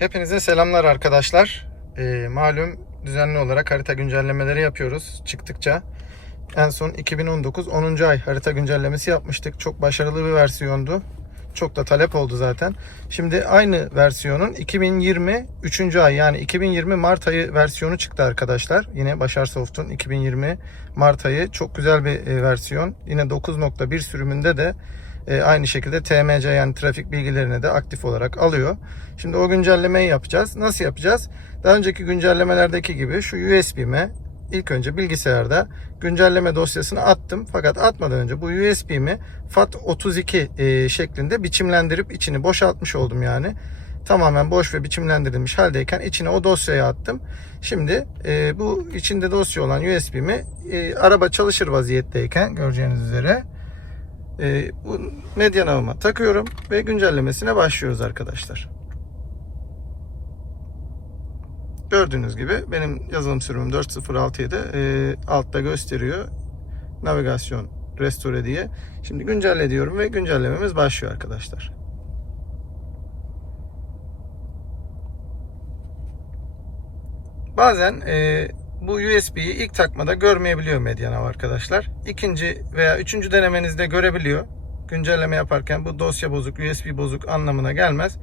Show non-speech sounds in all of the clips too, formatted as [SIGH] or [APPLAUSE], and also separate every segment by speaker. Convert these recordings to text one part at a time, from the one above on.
Speaker 1: Hepinize selamlar arkadaşlar. Ee, malum düzenli olarak harita güncellemeleri yapıyoruz çıktıkça. En son 2019 10. ay harita güncellemesi yapmıştık. Çok başarılı bir versiyondu. Çok da talep oldu zaten. Şimdi aynı versiyonun 2020 3. ay yani 2020 Mart ayı versiyonu çıktı arkadaşlar. Yine Başar Soft'un 2020 Mart ayı çok güzel bir e, versiyon. Yine 9.1 sürümünde de e, aynı şekilde TMC yani trafik bilgilerini de aktif olarak alıyor. Şimdi o güncellemeyi yapacağız. Nasıl yapacağız? Daha önceki güncellemelerdeki gibi şu USB'me ilk önce bilgisayarda güncelleme dosyasını attım. Fakat atmadan önce bu USB'mi FAT32 e, şeklinde biçimlendirip içini boşaltmış oldum yani. Tamamen boş ve biçimlendirilmiş haldeyken içine o dosyayı attım. Şimdi e, bu içinde dosya olan USB'mi e, araba çalışır vaziyetteyken göreceğiniz üzere e, bu medya navıma takıyorum ve güncellemesine başlıyoruz arkadaşlar. Gördüğünüz gibi benim yazılım sürümüm 4.0.6'ydı. E, altta gösteriyor. Navigasyon restore diye. Şimdi güncelle diyorum ve güncellememiz başlıyor arkadaşlar. Bazen e, bu USB'yi ilk takmada görmeyebiliyor Medianav arkadaşlar. İkinci veya üçüncü denemenizde görebiliyor. Güncelleme yaparken bu dosya bozuk, USB bozuk anlamına gelmez.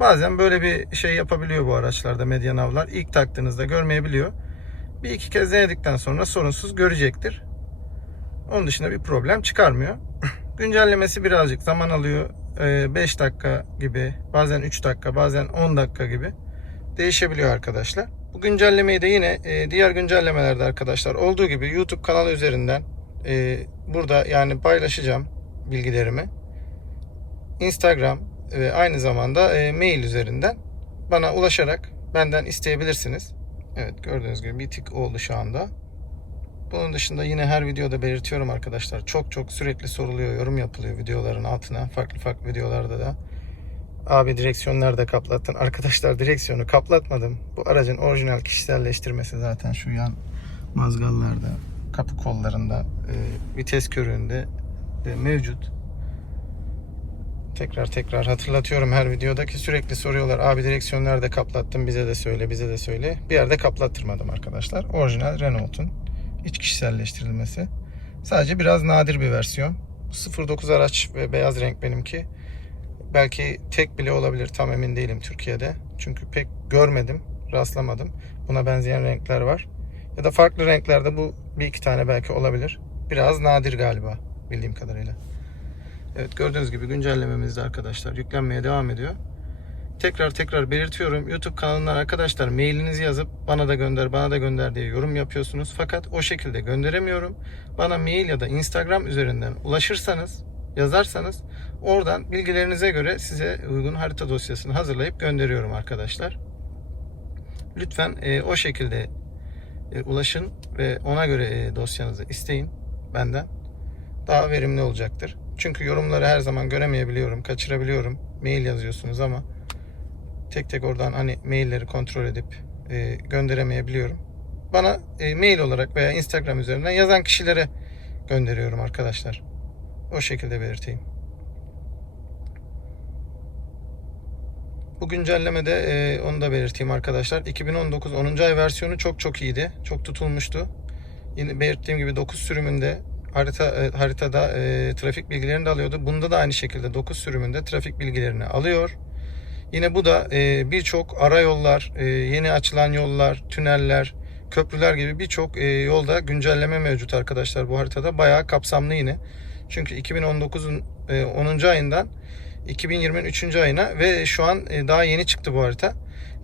Speaker 1: Bazen böyle bir şey yapabiliyor bu araçlarda Medianav'lar. İlk taktığınızda görmeyebiliyor. Bir iki kez denedikten sonra sorunsuz görecektir. Onun dışında bir problem çıkarmıyor. [CLEARS THROAT] Güncellemesi birazcık zaman alıyor. 5 dakika gibi, bazen 3 dakika, bazen 10 dakika gibi değişebiliyor arkadaşlar. Bu güncellemeyi de yine e, diğer güncellemelerde arkadaşlar olduğu gibi YouTube kanalı üzerinden e, burada yani paylaşacağım bilgilerimi. Instagram ve aynı zamanda e, mail üzerinden bana ulaşarak benden isteyebilirsiniz. Evet gördüğünüz gibi bir tık oldu şu anda. Bunun dışında yine her videoda belirtiyorum arkadaşlar. Çok çok sürekli soruluyor, yorum yapılıyor videoların altına. Farklı farklı videolarda da. Abi direksiyon nerede kaplattın? Arkadaşlar direksiyonu kaplatmadım. Bu aracın orijinal kişiselleştirmesi zaten şu yan mazgallarda, kapı kollarında, e, vites körüğünde e, mevcut. Tekrar tekrar hatırlatıyorum her videodaki sürekli soruyorlar. Abi direksiyon nerede kaplattın? Bize de söyle, bize de söyle. Bir yerde kaplattırmadım arkadaşlar. Orijinal Renault'un iç kişiselleştirilmesi. Sadece biraz nadir bir versiyon. 09 araç ve beyaz renk benimki. Belki tek bile olabilir tam emin değilim Türkiye'de. Çünkü pek görmedim, rastlamadım. Buna benzeyen renkler var. Ya da farklı renklerde bu bir iki tane belki olabilir. Biraz nadir galiba bildiğim kadarıyla. Evet gördüğünüz gibi güncellememizde arkadaşlar yüklenmeye devam ediyor. Tekrar tekrar belirtiyorum. YouTube kanalından arkadaşlar mailinizi yazıp bana da gönder, bana da gönder diye yorum yapıyorsunuz. Fakat o şekilde gönderemiyorum. Bana mail ya da Instagram üzerinden ulaşırsanız, yazarsanız oradan bilgilerinize göre size uygun harita dosyasını hazırlayıp gönderiyorum arkadaşlar. Lütfen e, o şekilde e, ulaşın ve ona göre e, dosyanızı isteyin benden. Daha verimli olacaktır. Çünkü yorumları her zaman göremeyebiliyorum, kaçırabiliyorum. Mail yazıyorsunuz ama tek tek oradan hani mailleri kontrol edip e, gönderemeyebiliyorum. Bana e, mail olarak veya Instagram üzerinden yazan kişilere gönderiyorum arkadaşlar. O şekilde belirteyim. Bu güncellemede e, onu da belirteyim arkadaşlar. 2019 10. ay versiyonu çok çok iyiydi. Çok tutulmuştu. Yine belirttiğim gibi 9 sürümünde harita e, haritada e, trafik bilgilerini de alıyordu. Bunda da aynı şekilde 9 sürümünde trafik bilgilerini alıyor. Yine bu da e, birçok ara yollar, e, yeni açılan yollar, tüneller, köprüler gibi birçok e, yolda güncelleme mevcut arkadaşlar bu haritada. Bayağı kapsamlı yine. Çünkü 2019'un e, 10. ayından 2020'nin 3. ayına ve şu an e, daha yeni çıktı bu harita.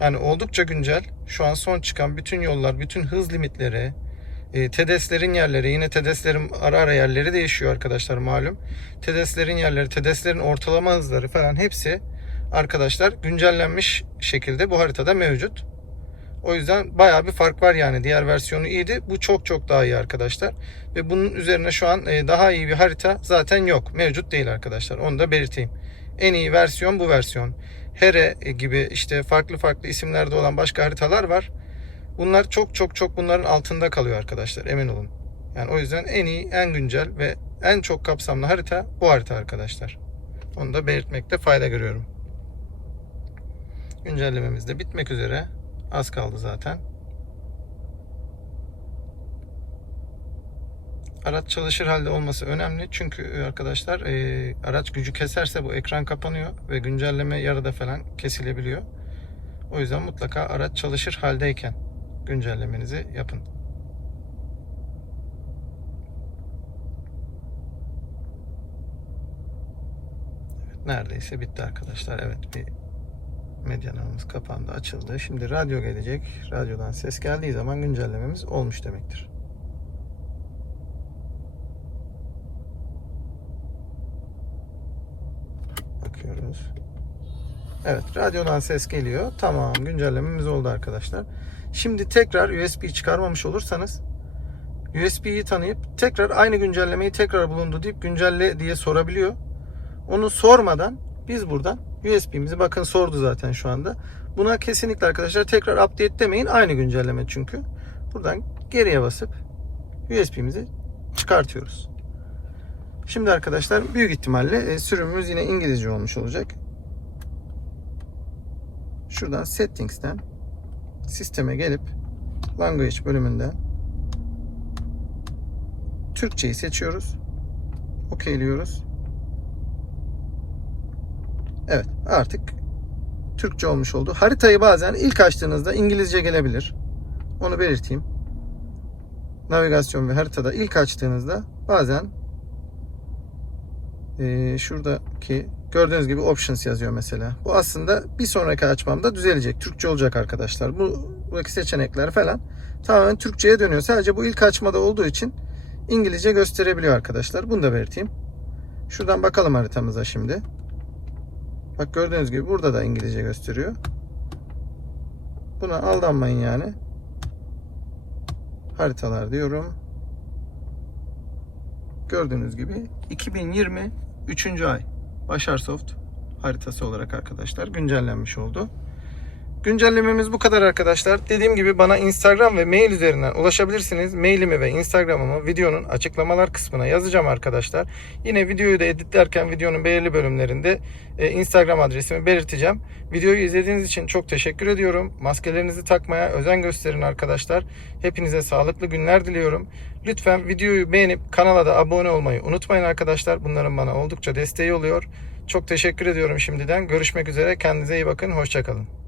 Speaker 1: Yani oldukça güncel. Şu an son çıkan bütün yollar, bütün hız limitleri, e, TEDES'lerin yerleri, yine TEDES'lerin ara ara yerleri değişiyor arkadaşlar malum. TEDES'lerin yerleri, TEDES'lerin ortalama hızları falan hepsi arkadaşlar güncellenmiş şekilde bu haritada mevcut. O yüzden bayağı bir fark var yani. Diğer versiyonu iyiydi. Bu çok çok daha iyi arkadaşlar. Ve bunun üzerine şu an e, daha iyi bir harita zaten yok. Mevcut değil arkadaşlar. Onu da belirteyim. En iyi versiyon bu versiyon. Here gibi işte farklı farklı isimlerde olan başka haritalar var. Bunlar çok çok çok bunların altında kalıyor arkadaşlar. Emin olun. Yani o yüzden en iyi, en güncel ve en çok kapsamlı harita bu harita arkadaşlar. Onu da belirtmekte fayda görüyorum. Güncellememiz de bitmek üzere. Az kaldı zaten. Araç çalışır halde olması önemli. Çünkü e, arkadaşlar e, araç gücü keserse bu ekran kapanıyor ve güncelleme yarıda falan kesilebiliyor. O yüzden mutlaka araç çalışır haldeyken güncellemenizi yapın. Evet, neredeyse bitti arkadaşlar. Evet bir medyanamız kapandı, açıldı. Şimdi radyo gelecek. Radyodan ses geldiği zaman güncellememiz olmuş demektir. Bakıyoruz. Evet, radyodan ses geliyor. Tamam, güncellememiz oldu arkadaşlar. Şimdi tekrar USB çıkarmamış olursanız USB'yi tanıyıp tekrar aynı güncellemeyi tekrar bulundu deyip güncelle diye sorabiliyor. Onu sormadan biz buradan USB'mizi bakın sordu zaten şu anda. Buna kesinlikle arkadaşlar tekrar update demeyin. Aynı güncelleme çünkü. Buradan geriye basıp USB'mizi çıkartıyoruz. Şimdi arkadaşlar büyük ihtimalle e, sürümümüz yine İngilizce olmuş olacak. Şuradan Settings'ten sisteme gelip Language bölümünden Türkçeyi seçiyoruz. Okeyliyoruz. Evet artık Türkçe olmuş oldu. Haritayı bazen ilk açtığınızda İngilizce gelebilir. Onu belirteyim. Navigasyon ve haritada ilk açtığınızda bazen e, şuradaki gördüğünüz gibi options yazıyor mesela. Bu aslında bir sonraki açmamda düzelecek. Türkçe olacak arkadaşlar. Bu buradaki seçenekler falan tamamen Türkçe'ye dönüyor. Sadece bu ilk açmada olduğu için İngilizce gösterebiliyor arkadaşlar. Bunu da belirteyim. Şuradan bakalım haritamıza şimdi. Bak gördüğünüz gibi burada da İngilizce gösteriyor. Buna aldanmayın yani. Haritalar diyorum. Gördüğünüz gibi 2020 3. ay Başarsoft haritası olarak arkadaşlar güncellenmiş oldu. Güncellememiz bu kadar arkadaşlar. Dediğim gibi bana Instagram ve mail üzerinden ulaşabilirsiniz. Mailimi ve Instagram'ımı videonun açıklamalar kısmına yazacağım arkadaşlar. Yine videoyu da editlerken videonun belirli bölümlerinde e, Instagram adresimi belirteceğim. Videoyu izlediğiniz için çok teşekkür ediyorum. Maskelerinizi takmaya özen gösterin arkadaşlar. Hepinize sağlıklı günler diliyorum. Lütfen videoyu beğenip kanala da abone olmayı unutmayın arkadaşlar. Bunların bana oldukça desteği oluyor. Çok teşekkür ediyorum şimdiden. Görüşmek üzere. Kendinize iyi bakın. Hoşçakalın.